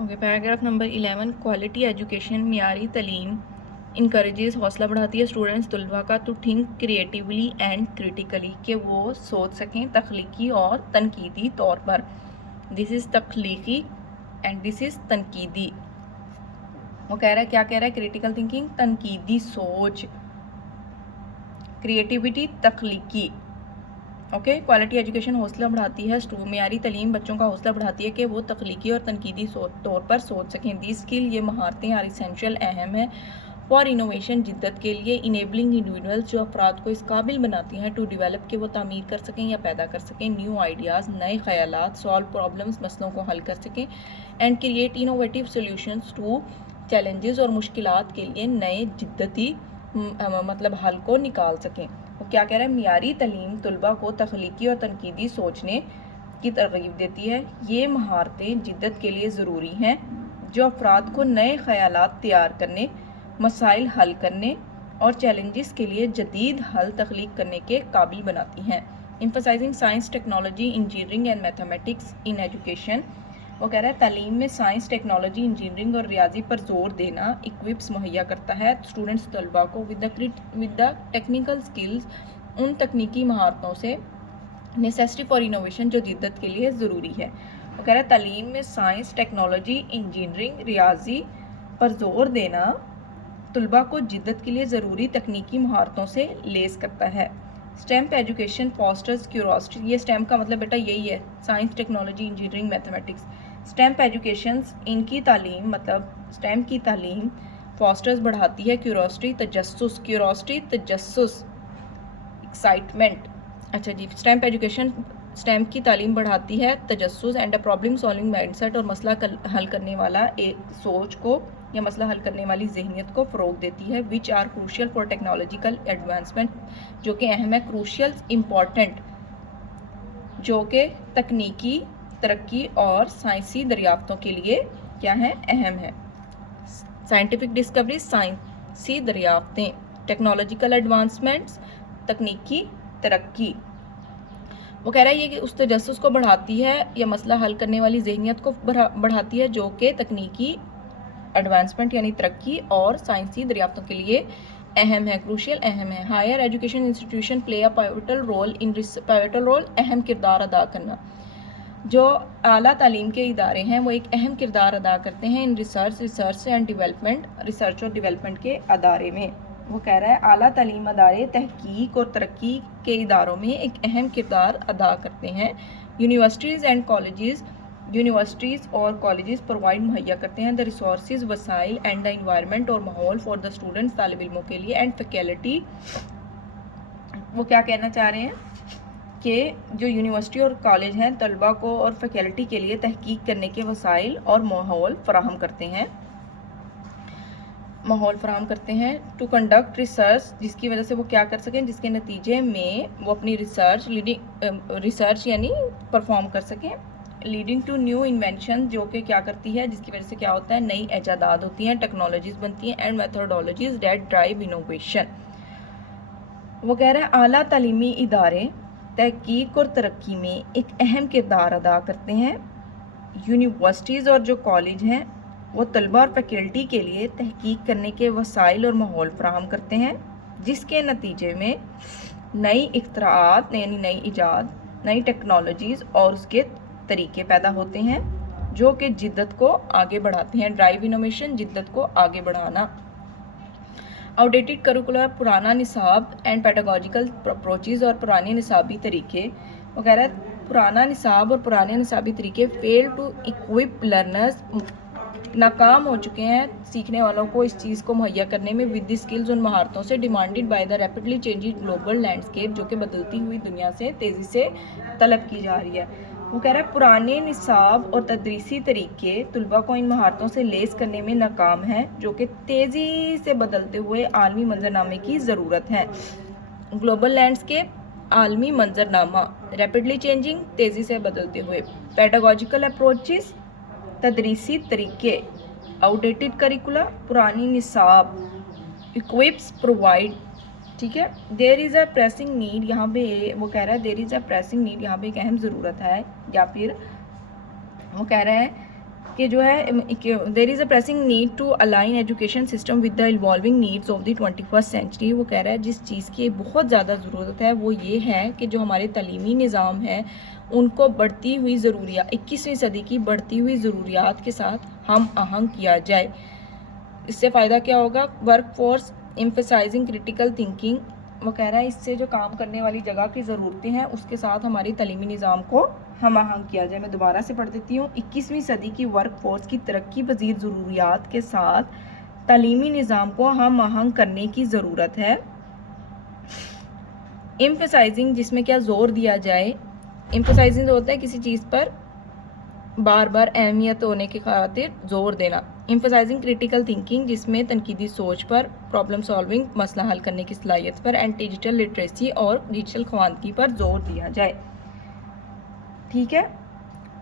Okay, paragraph number 11، quality education معیاری تعلیم encourages, حوصلہ بڑھاتی ہے اسٹوڈنٹس طلباء کا to think creatively and critically, کہ وہ سوچ سکیں تخلیقی اور تنقیدی طور پر. دس از تخلیقی اینڈ دس از تنقیدی. وہ کہہ رہا ہے، کیا کہہ رہا ہے؟ کریٹیکل تھنکنگ تنقیدی سوچ، کریٹیوٹی تخلیقی. اوکے، کوالٹی ایجوکیشن حوصلہ بڑھاتی ہے معیاری تعلیم بچوں کا حوصلہ بڑھاتی ہے کہ وہ تخلیقی اور تنقیدی طور پر سوچ سکیں. دی اسکل، یہ مہارتیں آر اسینشیل، اہم ہے فار انوویشن، جدت کے لیے. انیبلنگ انڈیویجولس، جو افراد کو اس قابل بناتی ہیں ٹو ڈیولپ، کہ وہ تعمیر کر سکیں یا پیدا کر سکیں نیو آئیڈیاز، نئے خیالات. سالو پرابلمس، مسئلوں کو حل کر سکیں. And create innovative solutions to challenges, اور مشکلات کے لیے نئے جدتی مطلب حل کو نکال سکیں. وہ کیا کہہ رہا ہے؟ معیاری تعلیم طلباء کو تخلیقی اور تنقیدی سوچنے کی ترغیب دیتی ہے. یہ مہارتیں جدت کے لیے ضروری ہیں جو افراد کو نئے خیالات تیار کرنے، مسائل حل کرنے اور چیلنجز کے لیے جدید حل تخلیق کرنے کے قابل بناتی ہیں. emphasizing science, technology, engineering and mathematics in education. وہ کہہ رہا ہے تعلیم میں سائنس، ٹیکنالوجی، انجینئرنگ اور ریاضی پر زور دینا اکوپس مہیا کرتا ہے اسٹوڈنٹس طلباء کو ود دا ٹیکنیکل اسکلز، ان تکنیکی مہارتوں سے نیسیسٹی فار انوویشن، جو جدت کے لیے ضروری ہے. وہ کہہ رہا ہے تعلیم میں سائنس، ٹیکنالوجی، انجینئرنگ، ریاضی پر زور دینا طلباء کو جدت کے لیے ضروری تکنیکی مہارتوں سے لیس کرتا ہے. STEM education fosters curiosity. یہ اسٹیمپ کا مطلب بیٹا یہی ہے، science, technology, engineering, mathematics. STEM educations, ان کی تعلیم مطلب اسٹیمپ کی تعلیم فاسٹرز بڑھاتی ہے کیوروسٹی، تجسس. کیوروسٹی، تجسس، ایکسائٹمنٹ. اچھا جی، اسٹیمپ ایجوکیشن اسٹیمپ کی تعلیم بڑھاتی ہے تجسس and a problem solving mindset, اور مسئلہ حل کرنے والا ایک سوچ کو یا مسئلہ حل کرنے والی ذہنیت کو فروغ دیتی ہے. Which are crucial for technological advancement, جو کہ اہم ہے. کروشل، امپورٹنٹ، جو کہ تکنیکی ترقی اور سائنسی دریافتوں کے لیے کیا ہے؟ اہم ہے. سائنٹیفک ڈسکوری، سائنسی دریافتیں. ٹیکنالوجیکل ایڈوانسمنٹس، تکنیکی ترقی. وہ کہہ رہا ہے یہ کہ اس تجسس کو بڑھاتی ہے یا مسئلہ حل کرنے والی ذہنیت کو بڑھاتی ہے جو کہ تکنیکی ایڈوانسمنٹ یعنی ترقی اور سائنسی دریافتوں کے لیے اہم ہے. کروشل، اہم ہے. ہائر ایجوکیشن انسٹیٹیوشن پلے اے پیوٹل رول، اہم کردار ادا کرنا. جو اعلیٰ تعلیم کے ادارے ہیں وہ ایک اہم کردار ادا کرتے ہیں in research and development, research اور ڈیولپمنٹ کے ادارے میں. وہ کہہ رہا ہے اعلیٰ تعلیم ادارے تحقیق اور ترقی کے اداروں میں ایک اہم کردار ادا کرتے ہیں. یونیورسٹیز اینڈ کالجز، یونیورسٹیز اور کالجز پرووائڈ مہیا کرتے ہیں دا ریسورسز، وسائل، اینڈ دا انوائرمنٹ اور ماحول فار دا اسٹوڈنٹس، طالب علموں کے لیے. اینڈ فیکلٹی، وہ کیا کہنا چاہ رہے ہیں کہ جو یونیورسٹی اور کالج ہیں طلباء کو اور فیکلٹی کے لیے تحقیق کرنے کے وسائل اور ماحول فراہم کرتے ہیں، ٹو کنڈکٹ ریسرچ، جس کی وجہ سے وہ کیا کر سکیں، جس کے نتیجے میں وہ اپنی ریسرچ یعنی پرفارم کر سکیں. لیڈنگ ٹو نیو انوینشن، جو کہ کیا کرتی ہے، جس کی وجہ سے کیا ہوتا ہے، نئی ایجادات ہوتی ہیں، ٹیکنالوجیز بنتی ہیں. And methodologies that drive innovation. وہ کہہ رہا ہے اعلیٰ تعلیمی ادارے تحقیق اور ترقی میں ایک اہم کردار ادا کرتے ہیں. یونیورسٹیز اور جو کالج ہیں وہ طلباء اور فیکلٹی کے لیے تحقیق کرنے کے وسائل اور ماحول فراہم کرتے ہیں، جس کے نتیجے میں نئی اختراعات یعنی نئی ایجاد، نئی ٹیکنالوجیز اور اس کے طریقے پیدا ہوتے ہیں جو کہ جدت کو آگے بڑھاتے ہیں. ڈرائیو انوویشن، جدت کو آگے بڑھانا. آؤٹ ڈیٹڈ کریکولر، پرانا نصاب اینڈ پیڈاگوجیکل اپروچز، اور پرانے نصابی طریقے. وہ کہہ رہا ہے پرانا نصاب اور پرانے نصابی طریقے فیل ٹو اکوپ لرنرز، ناکام ہو چکے ہیں سیکھنے والوں کو اس چیز کو مہیا کرنے میں ود دی اسکلز، ان مہارتوں سے. Demanded by the rapidly changing global landscape, جو کہ بدلتی ہوئی دنیا سے تیزی سے طلب کی جا رہی ہے. وہ کہہ رہا ہے پرانے نصاب اور تدریسی طریقے طلباء کو ان مہارتوں سے لیس کرنے میں ناکام ہیں جو کہ تیزی سے بدلتے ہوئے عالمی منظرنامے کی ضرورت ہے. گلوبل لینڈسکیپ، عالمی منظرنامہ. ریپڈلی چینجنگ، تیزی سے بدلتے ہوئے. پیڈاگوجیکل اپروچز، تدریسی طریقے. آؤٹ ڈیٹڈ کریکولا، پرانی نصاب. اکوپس، پرووائڈ. ٹھیک ہے. There is a pressing need, یہاں پہ وہ کہہ رہا ہے there is a pressing need, یہاں پہ ایک اہم ضرورت ہے. یا پھر وہ کہہ رہا ہے کہ جو ہے there is a pressing need to align education system with the evolving needs of the 21st century. وہ کہہ رہا ہے جس چیز کی بہت زیادہ ضرورت ہے وہ یہ ہے کہ جو ہمارے تعلیمی نظام ہے ان کو بڑھتی ہوئی ضروریات 21ویں صدی کی بڑھتی ہوئی ضروریات کے ساتھ ہم آہنگ کیا جائے. اس سے فائدہ کیا ہوگا؟ Workforce emphasizing critical thinking. وہ کہہ رہا ہے اس سے جو کام کرنے والی جگہ کی ضرورتیں ہیں اس کے ساتھ ہماری تعلیمی نظام کو ہم آہنگ کیا جائے. میں دوبارہ سے پڑھ دیتی ہوں. 21ویں صدی کی ورک فورس کی ترقی پذیر ضروریات کے ساتھ تعلیمی نظام کو ہم آہنگ کرنے کی ضرورت ہے. ایمفسائزنگ جس میں کیا زور دیا جائے. ایمفسائزنگ ہوتا ہے کسی چیز پر بار بار اہمیت ہونے کی خاطر زور دینا. ایمفسائزنگ کریٹیکل تھنکنگ جس میں تنقیدی سوچ پر، پرابلم سالونگ مسئلہ حل کرنے کی صلاحیت پر، اینڈ ڈیجیٹل لٹریسی اور ڈیجیٹل خواندگی پر زور دیا جائے. ٹھیک ہے.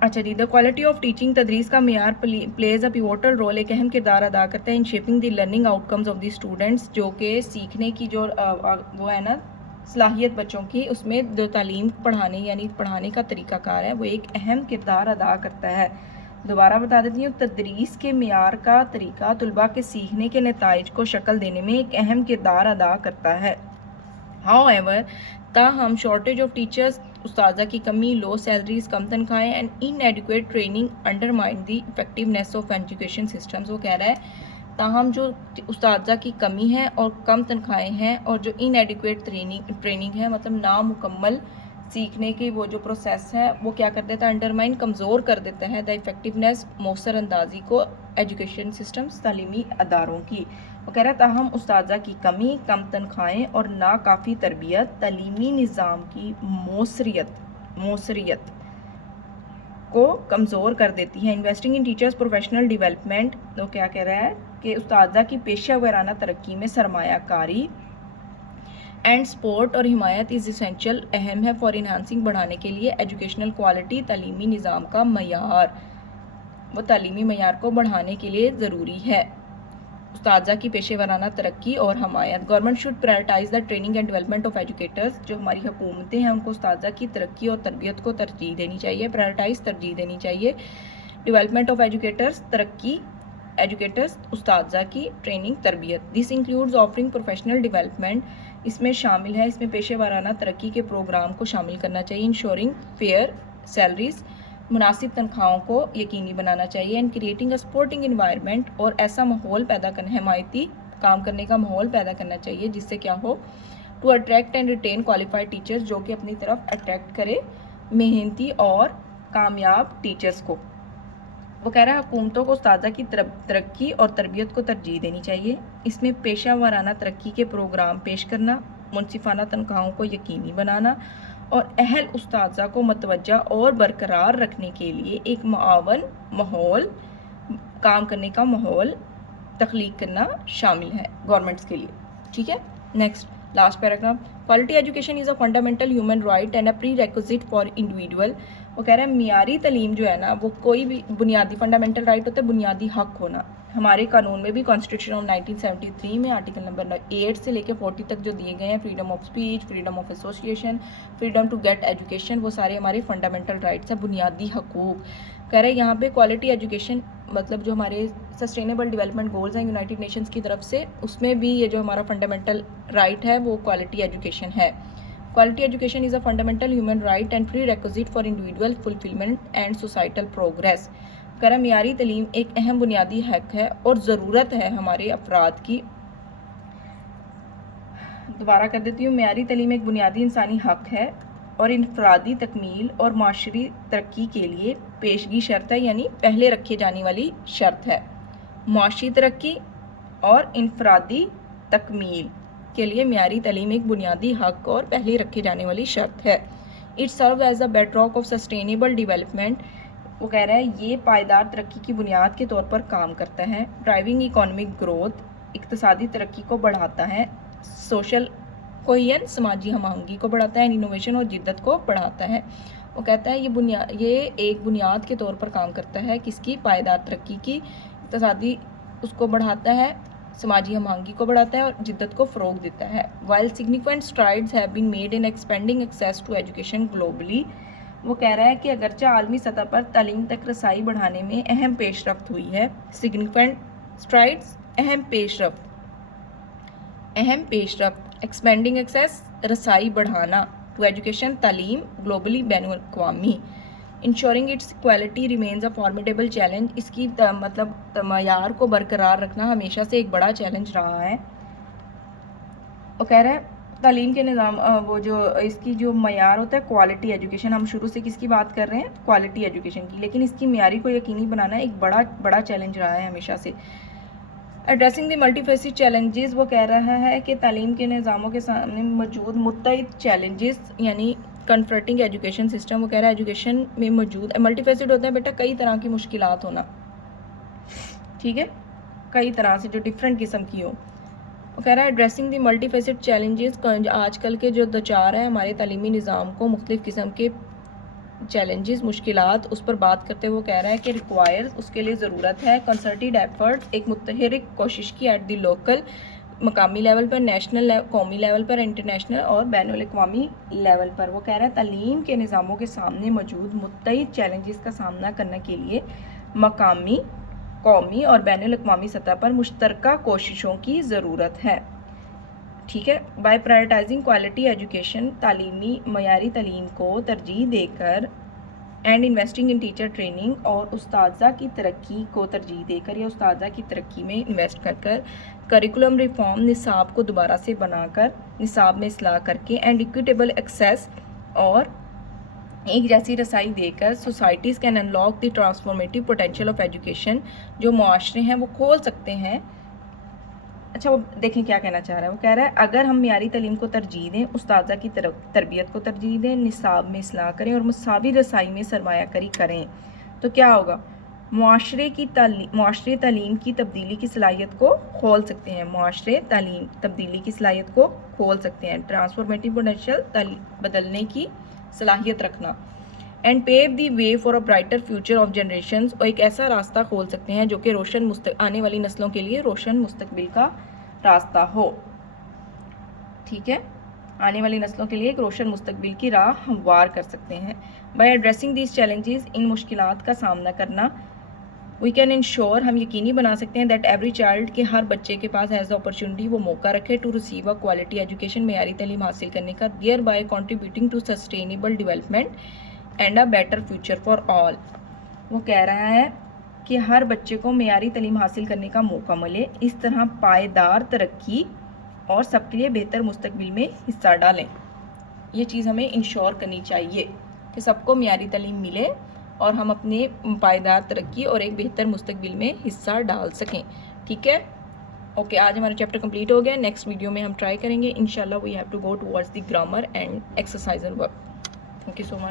اچھا جی. دا کوالٹی آف ٹیچنگ تدریس کا معیار پلیز اے پیوٹل رول ایک اہم کردار ادا کرتا ہے in shaping the learning out comes of the students. جو کہ سیکھنے کی جو وہ ہے نا صلاحیت بچوں کی، اس میں جو تعلیم پڑھانے یعنی پڑھانے کا طریقہ کار ہے وہ ایک اہم کردار ادا کرتا ہے. دوبارہ بتا دیتی ہوں. تدریس کے معیار کا طریقہ طلباء کے سیکھنے کے نتائج کو شکل دینے میں ایک اہم کردار ادا کرتا ہے. However, تاہم شارٹیج آف ٹیچرز، اساتذہ کی کمی، لو سیلریز، کم تنخواہیں and inadequate training undermine the effectiveness of education systems. وہ کہہ رہا ہے تاہم جو اساتذہ کی کمی ہے اور کم تنخواہیں ہیں اور جو ان ایڈیکویٹ ٹریننگ ہے مطلب نامکمل سیکھنے کی وہ جو پروسیس ہے وہ کیا کر دیتا ہے؟ انڈرمائن کمزور کر دیتا ہے دا افیکٹونیس مؤثر اندازی کو ایجوکیشن سسٹمز تعلیمی اداروں کی. وہ کہہ رہا ہے تاہم اساتذہ کی کمی، کم تنخواہیں اور ناکافی تربیت تعلیمی نظام کی موثریت کو کمزور کر دیتی ہے. Investing in teachers professional development. وہ کیا کہہ رہا ہے کہ اساتذہ کی پیشہ ورانہ ترقی میں سرمایہ کاری اینڈ سپورٹ اور حمایت از اسینشیل اہم ہے فار انہانسنگ بڑھانے کے لیے ایجوکیشنل کوالٹی تعلیمی نظام کا معیار. وہ تعلیمی معیار کو بڑھانے کے لیے ضروری ہے اساتذہ کی پیشہ ورانہ ترقی اور حمایت. Government should prioritize the training and development of educators. جو ہماری حکومتیں ہیں ان کو اساتذہ کی ترقی اور تربیت کو ترجیح دینی چاہیے. پرائرٹائز ترجیح دینی چاہیے. ڈیولپمنٹ آف ایجوکیٹرز ترقی ایجوکیٹرز اساتذہ کی ٹریننگ تربیت. دس انکلوڈز آفرنگ پروفیشنل ڈیولپمنٹ. اس میں شامل ہے اس میں پیشہ ورانہ ترقی کے پروگرام کو شامل کرنا چاہیے. انشورنگ فیئر سیلریز مناسب تنخواہوں کو یقینی بنانا چاہیے. And creating a supporting environment اور ایسا ماحول پیدا کرنا حمایتی کام کرنے کا ماحول پیدا کرنا چاہیے جس سے کیا ہو to attract and retain qualified teachers. جو کہ اپنی طرف اٹریکٹ کرے محنتی اور کامیاب ٹیچرز کو. وہ کہہ رہا ہے حکومتوں کو اساتذہ کی ترقی اور تربیت کو ترجیح دینی چاہیے. اس میں پیشہ ورانہ ترقی کے پروگرام پیش کرنا، منصفانہ تنخواہوں کو یقینی بنانا اور اہل اساتذہ کو متوجہ اور برقرار رکھنے کے لیے ایک معاون ماحول کام کرنے کا ماحول تخلیق کرنا شامل ہے گورنمنٹس کے لیے. ٹھیک ہے. Next last paragraph. Quality education is a fundamental human right and a prerequisite for individual. وہ کہہ رہے ہیں معیاری تعلیم جو ہے نا وہ کوئی بھی بنیادی فنڈامنٹل رائٹ ہوتا ہے، بنیادی حق ہونا. ہمارے قانون میں بھی کانسٹیٹیوشن آف 1973 میں آرٹیکل نمبر 8 سے لے کے 40 تک جو دیے گئے ہیں، freedom of speech, freedom of association, freedom to get education, وہ سارے ہمارے فنڈامنٹل رائٹس ہیں، بنیادی حقوق. کہہ رہے ہیں یہاں پہ کوالٹی ایجوکیشن مطلب جو ہمارے سسٹینیبل ڈیولپمنٹ گولز ہیں یونائٹڈ نیشنز کی طرف سے، اس میں بھی یہ جو ہمارا فنڈامنٹل رائٹ ہے وہ کوالٹی ایجوکیشن ہے. Quality education is a fundamental human right and prerequisite for individual fulfilment and societal progress. کہہ رہا معیاری تعلیم ایک اہم بنیادی حق ہے اور ضرورت ہے ہمارے افراد کی. دوبارہ کر دیتی ہوں. معیاری تعلیم ایک بنیادی انسانی حق ہے اور انفرادی تکمیل اور معاشری ترقی کے لیے پیشگی شرط ہے، یعنی پہلے رکھے جانے والی شرط ہے. معاشی ترقی اور انفرادی تکمیل کے لیے معیاری تعلیم ایک بنیادی حق اور پہلے رکھے جانے والی شرط ہے. It serve as a bad rock of sustainable development. وہ کہہ رہا ہے یہ پائیدار ترقی کی بنیاد کے طور پر کام کرتا ہے. ڈرائیونگ اکانومک گروتھ، اقتصادی ترقی کو بڑھاتا ہے. سوشل کوہین، سماجی ہم آہنگی کو بڑھاتا ہے. انوویشن اور جدت کو بڑھاتا ہے. وہ کہتا ہے یہ ایک بنیاد کے طور پر کام کرتا ہے کس کی؟ پائیدار ترقی کی. اقتصادی اس کو بڑھاتا ہے، سماجی ہم آہنگی کو بڑھاتا ہے اور جدت کو فروغ دیتا ہے. While significant strides have been made in expanding access to education globally, وہ کہہ رہا ہے کہ اگرچہ عالمی سطح پر تعلیم تک رسائی بڑھانے میں اہم پیش رفت ہوئی ہے، سگنیفیکنٹ اسٹرائڈس، اہم پیش رفت، ایکسپینڈنگ ایکسیس، رسائی بڑھانا ٹو ایجوکیشن، تعلیم، گلوبلی بین الاقوامی، ensuring its quality remains a formidable challenge, اس کی مطلب معیار کو برقرار رکھنا ہمیشہ سے ایک بڑا چیلنج رہا ہے۔ وہ کہہ رہا ہے تعلیم کے نظام وہ جو اس کی جو معیار ہوتا ہے کوالٹی ایجوکیشن، ہم شروع سے کس کی بات کر رہے ہیں؟ کوالٹی ایجوکیشن کی، لیکن اس کی معیاری کو یقینی بنانا ایک بڑا چیلنج رہا ہے ہمیشہ سے۔ Addressing the multi faced challenges, وہ کہہ رہا ہے کہ تعلیم کے نظاموں کے سامنے موجود متعدد چیلنجز یعنی کنفرنٹنگ ایجوکیشن سسٹم، وہ کہہ رہا ہے ایجوکیشن میں موجود ملٹی فیسڈ ہوتا ہے بیٹا کئی طرح کی مشکلات ہونا، ٹھیک ہے، کئی طرح سے جو ڈفرینٹ قسم کی ہو۔ وہ کہہ رہا ہے addressing the multi faced challenges, آج کل کے جو دوچار ہیں ہمارے تعلیمی نظام کو مختلف قسم کے چیلنجز، مشکلات، اس پر بات کرتے ہوئے وہ کہہ رہا ہے کہ ریکوائرز، اس کے لیے ضرورت ہے کنسرٹیڈ ایفرٹس، ایک متحرک کوشش کی ایٹ دی لوکل، مقامی لیول پر، نیشنل قومی لیول پر، انٹرنیشنل اور بین الاقوامی لیول پر۔ وہ کہہ رہا ہے تعلیم کے نظاموں کے سامنے موجود متعدد چیلنجز کا سامنا کرنے کے لیے مقامی، قومی اور بین الاقوامی سطح پر مشترکہ کوششوں کی ضرورت ہے، ٹھیک ہے۔ بائی پرائرٹائزنگ کوالٹی ایجوکیشن، تعلیمی معیاری تعلیم کو ترجیح دے کر، and investing in teacher training, اور اساتذہ کی ترقی کو ترجیح دے کر یا اساتذہ کی ترقی میں انویسٹ کر کریکولم ریفارم، نصاب کو دوبارہ سے بنا کر، نصاب میں اصلاح کر کے، اینڈ اکویٹیبل ایکسیس، اور ایک جیسی رسائی دے کر، societies can unlock the transformative potential of education, جو معاشرے ہیں وہ کھول سکتے ہیں۔ اچھا وہ دیکھیں کیا کہنا چاہ رہا ہے، وہ کہہ رہا ہے اگر ہم معیاری تعلیم کو ترجیح دیں، اساتذہ کی تربیت کو ترجیح دیں، نصاب میں اصلاح کریں اور مساوی رسائی میں سرمایہ کاری کریں تو کیا ہوگا؟ معاشرے تعلیم کی تبدیلی کی صلاحیت کو کھول سکتے ہیں، معاشرے تعلیم تبدیلی کی صلاحیت کو کھول سکتے ہیں، ٹرانسفارمیٹیو پوٹینشیل، بدلنے کی صلاحیت رکھنا، and pave the way for a brighter future of generations, اور ایک ایسا راستہ کھول سکتے ہیں جو کہ آنے والی نسلوں کے لیے روشن مستقبل کا راستہ ہو، ٹھیک ہے، آنے والی نسلوں کے لیے ایک روشن مستقبل کی راہ ہموار کر سکتے ہیں۔ بائی ایڈریسنگ دیز چیلنجز، ان مشکلات کا سامنا کرنا، وی کین انشور، ہم یقینی بنا سکتے ہیں دیٹ ایوری چائلڈ، کہ ہر بچے کے پاس ایز اپرچونٹی، وہ موقع رکھے to receive a quality education, معیاری تعلیم حاصل کرنے کا، thereby contributing to sustainable development and a better future for all. وہ کہہ رہا ہے کہ ہر بچے کو معیاری تعلیم حاصل کرنے کا موقع ملے، اس طرح پائیدار ترقی اور سب کے لیے بہتر مستقبل میں حصہ ڈالیں۔ یہ چیز ہمیں انشور کرنی چاہیے کہ سب کو معیاری تعلیم ملے اور ہم اپنے پائیدار ترقی اور ایک بہتر مستقبل میں حصہ ڈال سکیں، ٹھیک ہے۔ اوکے، آج ہمارا چیپٹر کمپلیٹ ہو گیا، نیکسٹ ویڈیو میں ہم ٹرائی کریں گے انشاءاللہ we have to go towards the grammar and exercise and work. Thank you so much.